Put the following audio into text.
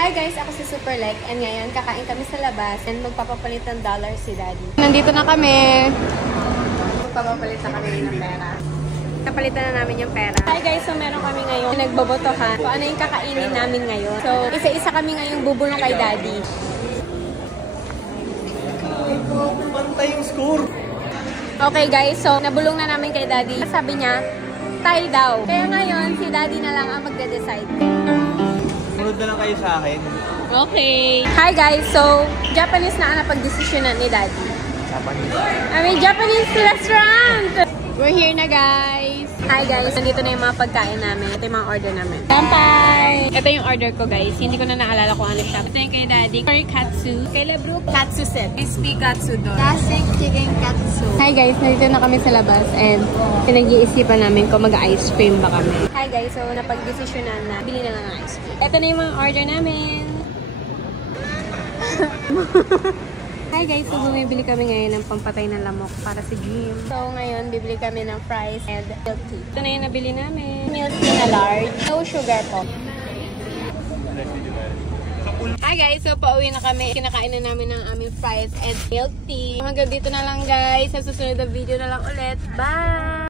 Hi guys, ako si Superlek and ngayon kakain kami sa labas and magpapapalit ng dollar si Daddy. Nandito na kami. Magpapapalit na kami ng pera. Napalitan na namin yung pera. Hi guys, so meron kami ngayon nagbobotohan kung ano yung kakainin namin ngayon. So, isa-isa kami ngayong bubulong kay Daddy. Pantay yung score. Okay guys, so nabulong na namin kay Daddy. Sabi niya, tie daw. Kaya ngayon, si Daddy na lang ang magde-decide. Sunod na lang kayo sa akin. Okay. Hi guys, so Japanese na ang napag-desisyonan ni Daddy. Japanese. I mean, Japanese restaurant! We're here na guys. Hi guys, nandito na yung mga pagkain namin. Ito yung mga order namin. Kampai! Ito yung order ko guys. Hindi ko na naalala kung ano siya. Ito yung kay Daddy. Curry katsu. Kay Lebro, katsu set. Crispy katsu don. Classic chicken katsu. Hi guys, nandito na kami sa labas and pinag-iisipan namin kung mag-ice cream ba kami. Hi guys, so napag-desisyonan na bili na lang ng ice cream. Ito na yung mga order namin. Hi guys, so bumibili kami ngayon ng pampatay ng lamok para si Jim. So ngayon, bibili kami ng fries and milk tea. Ito na yung nabili namin. Milk tea na large. No sugar po. Hi guys, so pauwi na kami. Kinakain na namin ng aming fries and milk tea. Hanggang dito na lang guys. Sa susunod na video na lang ulit. Bye!